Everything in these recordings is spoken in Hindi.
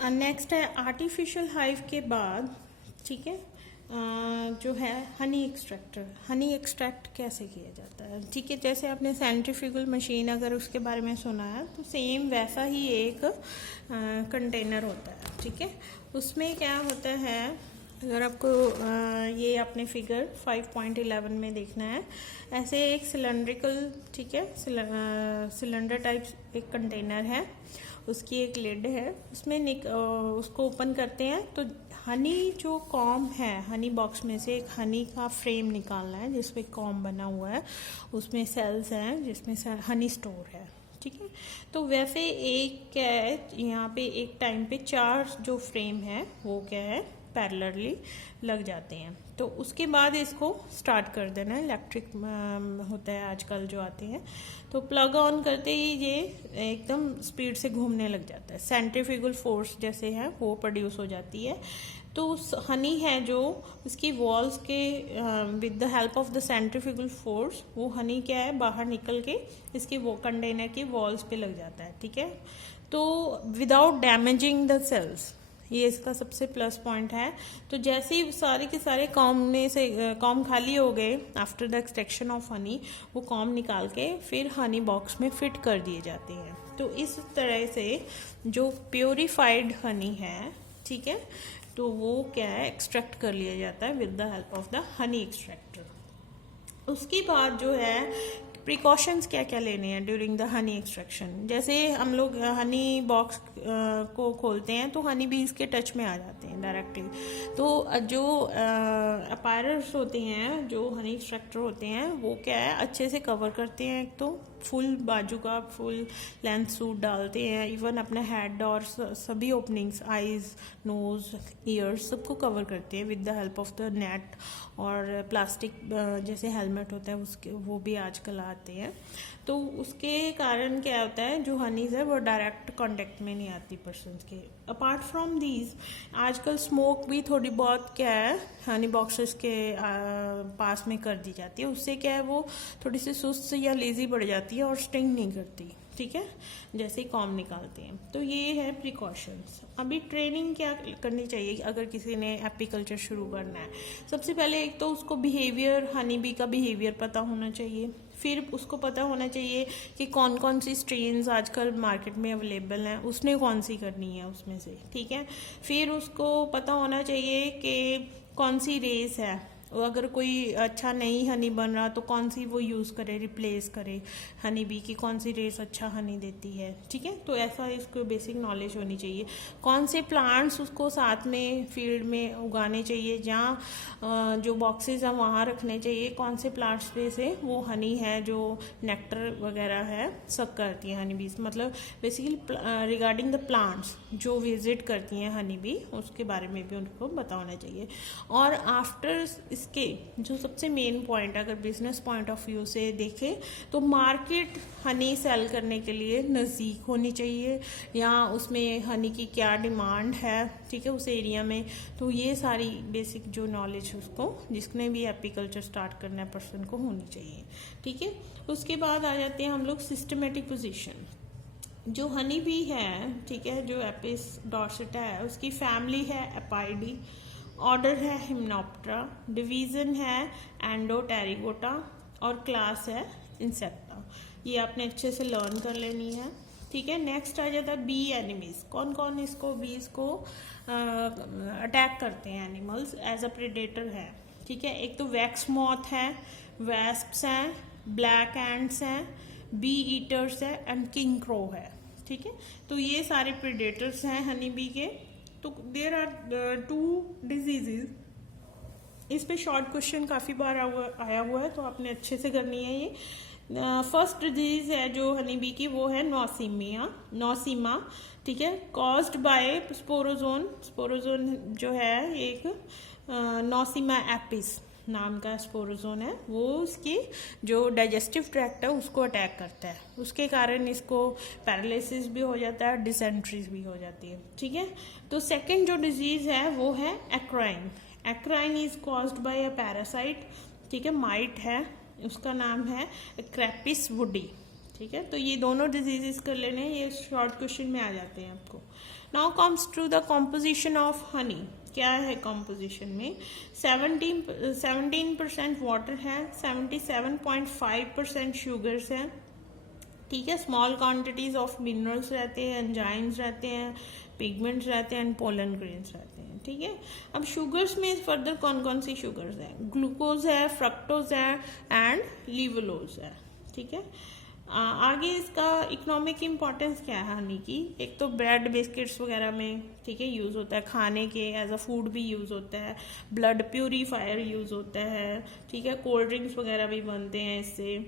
नेक्स्ट है आर्टिफिशियल हाइव के बाद, ठीक है, जो है हनी एक्सट्रैक्टर। हनी एक्सट्रैक्ट कैसे किया जाता है, ठीक है, जैसे आपने सेंट्रीफ्यूगल मशीन अगर उसके बारे में सुना है तो सेम वैसा ही एक कंटेनर होता है, ठीक है। उसमें क्या होता है, अगर आपको ये आपने फिगर 5.11 में देखना है, ऐसे एक सिलेंड्रिकल, ठीक है, सिलेंडर टाइप एक कंटेनर है, उसकी एक लिड है, उसमें उसको ओपन करते हैं तो हनी जो कॉम है, हनी बॉक्स में से एक हनी का फ्रेम निकालना है जिसमें कॉम बना हुआ है, उसमें सेल्स हैं जिसमें हनी स्टोर है, ठीक है। तो वैसे एक क्या है, यहाँ पे एक टाइम पे 4 जो फ्रेम है वो क्या है पैरेलली लग जाते हैं। तो उसके बाद इसको स्टार्ट कर देना है, इलेक्ट्रिक होता है आजकल जो आते हैं, तो प्लग ऑन करते ही ये एकदम स्पीड से घूमने लग जाता है, सेंट्रीफ्यूगल फोर्स जैसे है वो प्रोड्यूस हो जाती है। तो उस हनी है जो इसकी वॉल्स के with the help of the centrifugal force वो हनी क्या है बाहर निकल के इसके वो कंटेनर की वॉल्स पे लग जाता है, ठीक है। तो विदाउट डैमेजिंग द सेल्स, ये इसका सबसे प्लस पॉइंट है। तो जैसे ही सारे के सारे कॉम में से कॉम खाली हो गए after the extraction of honey, वो कॉम निकाल के फिर हनी बॉक्स में फिट कर दिए जाते हैं। तो इस तरह से जो प्योरीफाइड हनी है, ठीक है, तो वो क्या है एक्सट्रैक्ट कर लिया जाता है with the help of the honey extractor. उसके बाद जो है प्रिकॉशंस क्या क्या लेने हैं ड्यूरिंग द हनी एक्सट्रैक्शन। जैसे हम लोग हनी बॉक्स को खोलते हैं तो हनी बीज के टच में आ जाते हैं डायरेक्टली। तो जो अपायरर्स होते हैं, जो हनी एक्सट्रैक्टर होते हैं, वो क्या है अच्छे से कवर करते हैं, एक तो फुल बाजू का फुल लेंथ सूट डालते हैं, इवन अपना हेड और सभी ओपनिंग्स, आईज, नोज, ईयर्स सबको कवर करते हैं with the help of the net, और प्लास्टिक जैसे हेलमेट होता है उसके वो भी आजकल आते हैं। तो उसके कारण क्या होता है, जो हनीज है वो डायरेक्ट कांटेक्ट में नहीं आती पर्सन्स के। अपार्ट फ्रॉम दीज आजकल स्मोक भी थोड़ी बहुत क्या है हनी बॉक्सेस के पास में कर दी जाती है, उससे क्या है वो थोड़ी सी सुस्त या लेजी पड़ जाती है और स्टिंग नहीं करती, ठीक है, जैसे ही कॉम निकालते हैं। तो ये है प्रिकॉशंस। अभी ट्रेनिंग क्या करनी चाहिए अगर किसी ने एपीकल्चर शुरू करना है। सबसे पहले एक तो उसको बिहेवियर, हनी बी का बिहेवियर पता होना चाहिए, फिर उसको पता होना चाहिए कि कौन कौन सी स्ट्रेन्स आजकल मार्केट में अवेलेबल हैं, उसने कौन सी करनी है उसमें से, ठीक है। फिर उसको पता होना चाहिए कि कौन सी रेस है, अगर कोई अच्छा नहीं हनी बन रहा तो कौन सी वो यूज़ करे, रिप्लेस करे हनी बी की, कौन सी रेस अच्छा हनी देती है, ठीक है। तो ऐसा इसको बेसिक नॉलेज होनी चाहिए। कौन से प्लांट्स उसको साथ में फील्ड में उगाने चाहिए, जहाँ जो बॉक्सेस हैं वहाँ रखने चाहिए, कौन से प्लांट्स पे से वो हनी है जो नेक्टर वगैरह है सक करती है हनी बीज, मतलब बेसिकली रिगार्डिंग द प्लांट्स जो विजिट करती हैं हनी बी, उसके बारे में भी उनको बताना चाहिए। और आफ्टर इसके जो सबसे मेन पॉइंट, अगर बिजनेस पॉइंट ऑफ व्यू से देखें तो मार्केट हनी सेल करने के लिए नज़दीक होनी चाहिए, या उसमें हनी की क्या डिमांड है, ठीक है, उस एरिया में। तो ये सारी बेसिक जो नॉलेज उसको, जिसने भी एपीकल्चर स्टार्ट करना है पर्सन को, होनी चाहिए, ठीक है। उसके बाद आ जाते हैं हम लोग सिस्टमेटिक पोजीशन। जो हनी बी है, ठीक है, जो एपिस डॉर्सेटा है, उसकी फैमिली है एपाइडी, ऑर्डर है हिम्नोप्टेरा, डिवीज़न है एंडोटेरिगोटा, और क्लास है इंसेक्टा। ये आपने अच्छे से लर्न कर लेनी है, ठीक है। नेक्स्ट आ जाता है बी एनिमीज। कौन कौन इसको बीज को अटैक करते हैं एनिमल्स एज अ प्रेडेटर है, ठीक है। एक तो वैक्स मॉथ है, वेस्प्स हैं, ब्लैक एंड्स हैं, बी ईटर्स है, एंड किंग क्रो है, ठीक है। तो ये सारे प्रेडेटर्स हैं हनी बी के। तो देर आर 2 डिजीजेज, इस पे शॉर्ट क्वेश्चन काफ़ी बार आया हुआ है, तो आपने अच्छे से करनी है ये। फर्स्ट डिजीज है जो हनी बी की, वो है नौसीमा, ठीक है, कॉज्ड बाय स्पोरोजोन। स्पोरोजोन जो है एक नौसीमा एपिस नाम का स्पोरोजोन है, वो उसकी जो डाइजेस्टिव ट्रैक्ट है उसको अटैक करता है, उसके कारण इसको पैरालिसिस भी हो जाता है, डिसेंट्रीज भी हो जाती है, ठीक है। तो सेकंड जो डिजीज है वो है eccrine. Eccrine is caused by a parasite, ठीक है, माइट है, उसका नाम है क्रैपिस वुडी, ठीक है, तो ये दोनों डिजीजेस कर लेने हैं, ये शॉर्ट क्वेश्चन में आ जाते हैं आपको। Now comes to the composition of honey. क्या है कॉम्पोजिशन में? 17% वाटर है, 77.5% शुगर्स है, ठीक है, स्मॉल क्वांटिटीज ऑफ मिनरल्स रहते हैं, एंजाइम्स रहते हैं, पिगमेंट्स रहते हैं एंड पोलन ग्रेन्स रहते हैं, ठीक है। अब शुगर्स में फर्दर कौन कौन सी शुगर्स है? ग्लूकोज है, फ्रक्टोज है एंड लीवोलोज है, ठीक है। आगे इसका इकोनॉमिक इम्पोर्टेंस क्या है हनी की? एक तो ब्रेड बिस्किट्स वगैरह में, ठीक है, यूज़ होता है, खाने के एज अ फूड भी यूज़ होता है, ब्लड प्यूरीफायर यूज़ होता है, ठीक है, कोल्ड ड्रिंक्स वगैरह भी बनते हैं इससे,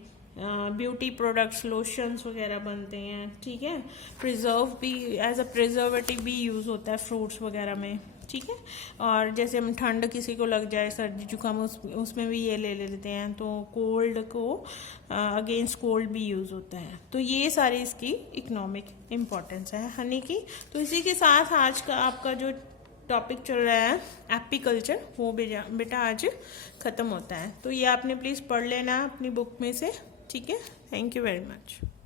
ब्यूटी प्रोडक्ट्स लोशंस वगैरह बनते हैं, ठीक है, प्रिजर्व भी एज अ प्रिजर्वेटिव भी यूज़ होता है फ्रूट्स वगैरह में, ठीक है। और जैसे हम ठंड किसी को लग जाए, सर्दी जुकाम, उसमें भी ये ले लेते हैं, तो कोल्ड को अगेंस्ट कोल्ड भी यूज़ होता है। तो ये सारी इसकी इकोनॉमिक इम्पोर्टेंस है हनी की। तो इसी के साथ आज का आपका जो टॉपिक चल रहा है एपीकल्चर, वो बेटा आज ख़त्म होता है। तो ये आपने प्लीज़ पढ़ लेना अपनी बुक में से, ठीक है। Thank you very much.